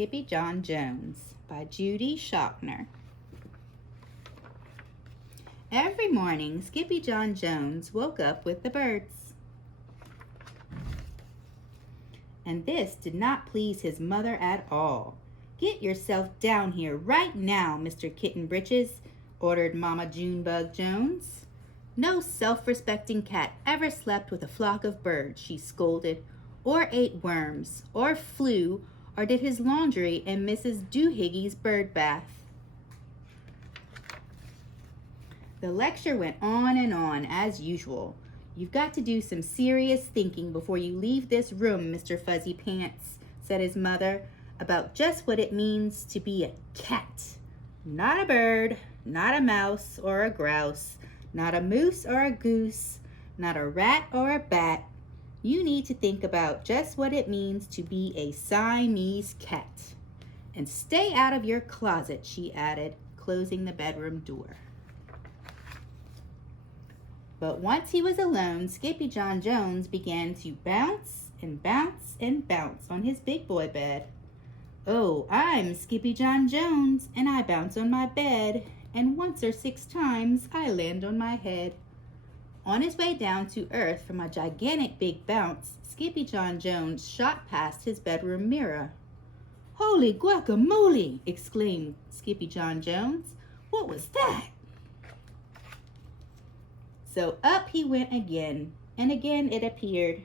Skippy Jon Jones by Judy Shockner. Every morning, Skippy Jon Jones woke up with the birds. And this did not please his mother at all. "Get yourself down here right now, Mr. Kitten Britches," ordered Mama Junebug Jones. "No self-respecting cat ever slept with a flock of birds," she scolded, "or ate worms, or flew, or did his laundry in Mrs. Doohiggy's bird bath." The lecture went on and on as usual. "You've got to do some serious thinking before you leave this room, Mr. Fuzzy Pants," said his mother, "about just what it means to be a cat. Not a bird, not a mouse or a grouse, not a moose or a goose, not a rat or a bat. You need to think about just what it means to be a Siamese cat. And stay out of your closet," she added, closing the bedroom door. But once he was alone, Skippy Jon Jones began to bounce and bounce and bounce on his big boy bed. "Oh, I'm Skippy Jon Jones, and I bounce on my bed, and once or 6 times I land on my head." On his way down to earth from a gigantic big bounce, Skippy Jon Jones shot past his bedroom mirror. "Holy guacamole!" exclaimed Skippy Jon Jones. "What was that?" So up he went again, and again it appeared.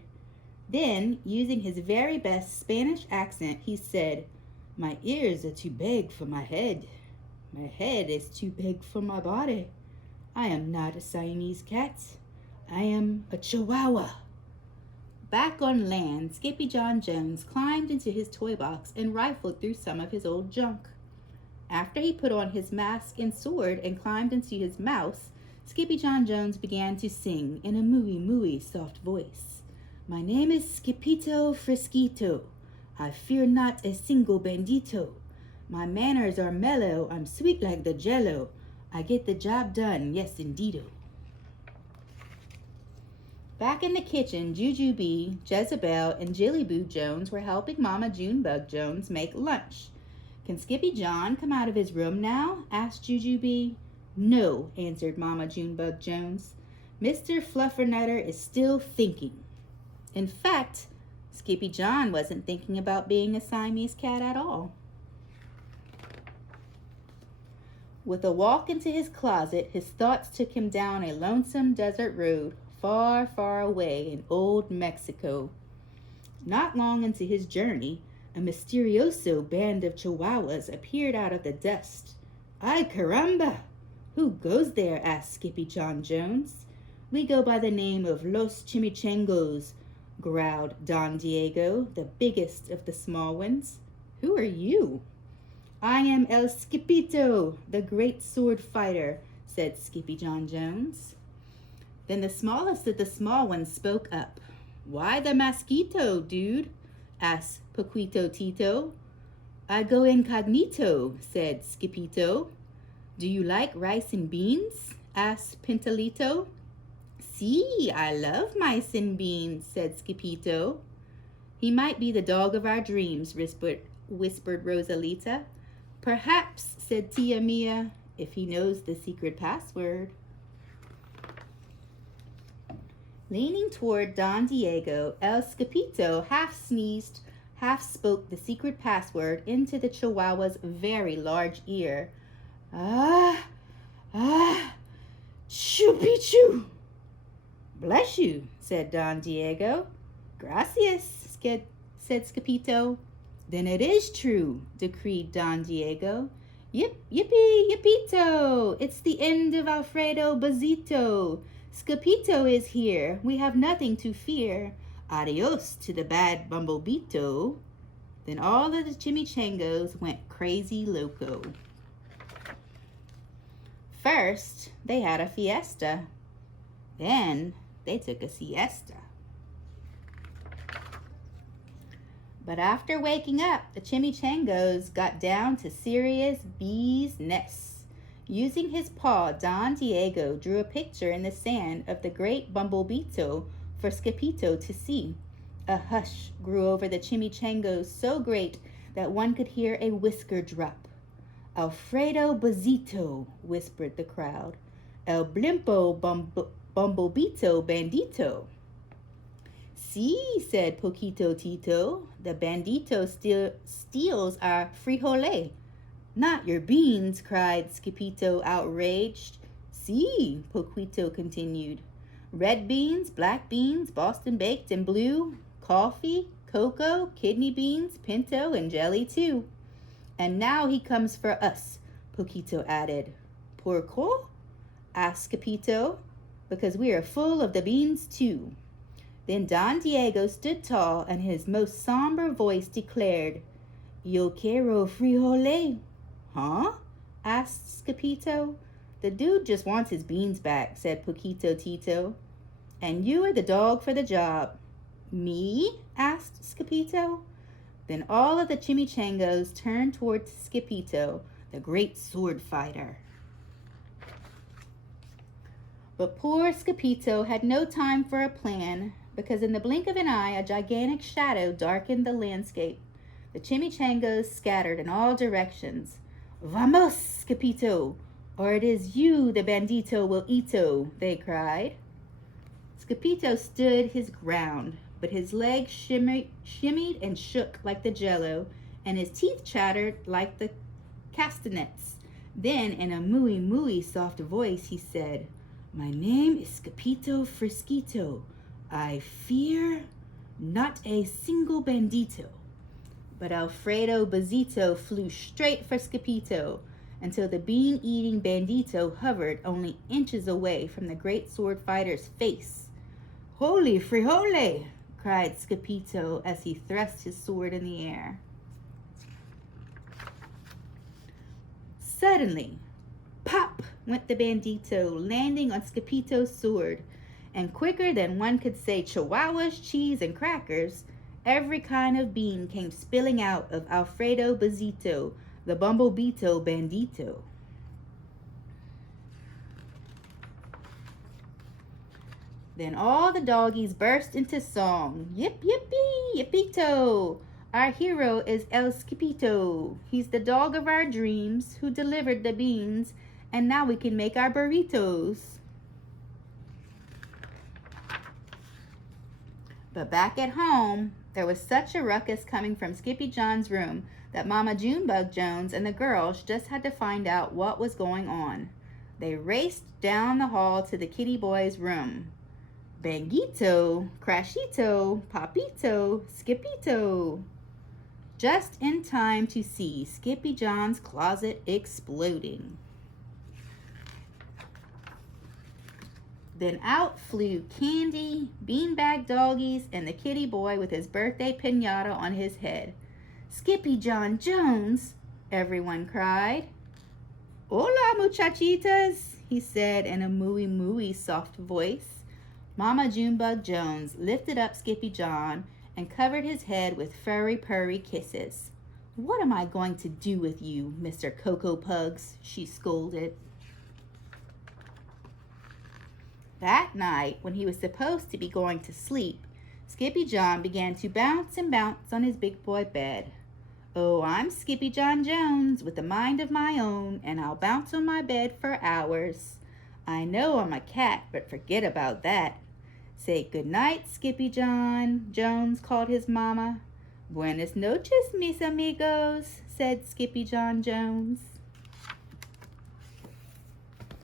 Then, using his very best Spanish accent, he said, "My ears are too big for my head. My head is too big for my body. I am not a Siamese cat. I am a Chihuahua." Back on land, Skippy Jon Jones climbed into his toy box and rifled through some of his old junk. After he put on his mask and sword and climbed into his mouse, Skippy Jon Jones began to sing in a mooey soft voice. "My name is Skippito Frisquito. I fear not a single bandito. My manners are mellow, I'm sweet like the jello. I get the job done, yes indeedo." Back in the kitchen, Jujubee, Jezebel, and Jillyboo Jones were helping Mama Junebug Jones make lunch. "Can Skippy Jon come out of his room now?" asked Jujubee. "No," answered Mama Junebug Jones. "Mr. Fluffernutter is still thinking." In fact, Skippy Jon wasn't thinking about being a Siamese cat at all. With a walk into his closet, his thoughts took him down a lonesome desert road, far, far away in old Mexico. Not long into his journey, a mysterioso band of Chihuahuas appeared out of the dust. "Ay caramba! Who goes there?" asked Skippy Jon Jones. "We go by the name of Los Chimichangos," growled Don Diego, the biggest of the small ones. "Who are you?" "I am El Skippito, the great sword fighter," said Skippy Jon Jones. Then the smallest of the small ones spoke up. "Why the mosquito, dude?" asked Poquito Tito. "I go incognito," said Skippito. "Do you like rice and beans?" asked Pintalito. "See, I love mice and beans," said Skippito. "He might be the dog of our dreams," whispered Rosalita. "Perhaps," said Tia Mia, "if he knows the secret password." Leaning toward Don Diego, El Skippito half sneezed, half spoke the secret password into the Chihuahua's very large ear. "Ah, ah, choo-pee-choo." "Bless you," said Don Diego. "Gracias," said Skippito. "Then it is true," decreed Don Diego. Yippee, yippito! It's the end of Alfredo Bazito. Skippito is here. We have nothing to fear. Adios to the bad Bumblebeeto." Then all of the chimichangos went crazy loco. First, they had a fiesta. Then, they took a siesta. But after waking up, the chimichangos got down to serious bees' nests. Using his paw, Don Diego drew a picture in the sand of the great Bumblebeeto for Skippito to see. A hush grew over the chimichangos so great that one could hear a whisker drop. Alfredo Bazito, whispered the crowd. El Blimpo Bumbobito Bandito. Si, said Poquito Tito, the bandito steals our frijole. Not your beans, cried Skippito, outraged. Si, Poquito continued. Red beans, black beans, Boston baked and blue, coffee, cocoa, kidney beans, pinto, and jelly too. And now he comes for us, Poquito added. Porco? Asked Skippito. Because we are full of the beans too. Then Don Diego stood tall and his most somber voice declared, Yo quiero frijole. Huh? Asked Skippito. The dude just wants his beans back, said Poquito Tito. And you are the dog for the job. Me? Asked Skippito. Then all of the chimichangos turned towards Skippito, the great sword fighter. But poor Skippito had no time for a plan, because in the blink of an eye, a gigantic shadow darkened the landscape. The chimichangos scattered in all directions. Vamos, Skippito, or it is you the bandito will eato, they cried. Skippito stood his ground, but his legs shimmied and shook like the jello, and his teeth chattered like the castanets. Then, in a mooey soft voice, he said, My name is Skippito Frisquito. I fear not a single bandito. But Alfredo Bazito flew straight for Skippito until the bean-eating bandito hovered only inches away from the great sword fighter's face. Holy frijole! Cried Skippito as he thrust his sword in the air. Suddenly, pop went the bandito, landing on Skippito's sword, and quicker than one could say chihuahuas, cheese, and crackers, every kind of bean came spilling out of Alfredo Bazito, the Bumbobito bandito. Then all the doggies burst into song. Yip, yippee, yippito. Our hero is El Skippito. He's the dog of our dreams who delivered the beans, and now we can make our burritos. But back at home, there was such a ruckus coming from Skippy Jon's room that Mama Junebug Jones and the girls just had to find out what was going on. They raced down the hall to the kitty boy's room. Bangito, Crashito, Papito, Skippito. Just in time to see Skippy Jon's closet exploding. Then out flew Candy, beanbag doggies, and the kitty boy with his birthday piñata on his head. Skippy Jon Jones, everyone cried. Hola, muchachitas, he said in a mooey soft voice. Mama Junebug Jones lifted up Skippy Jon and covered his head with furry purry kisses. What am I going to do with you, Mr. Cocoa Pugs? She scolded. That night, when he was supposed to be going to sleep, Skippy Jon began to bounce and bounce on his big boy bed. Oh, I'm Skippy Jon Jones with a mind of my own, and I'll bounce on my bed for hours. I know I'm a cat, but forget about that. Say good night, Skippy Jon, Jones called his mama. Buenas noches, mis amigos, said Skippy Jon Jones.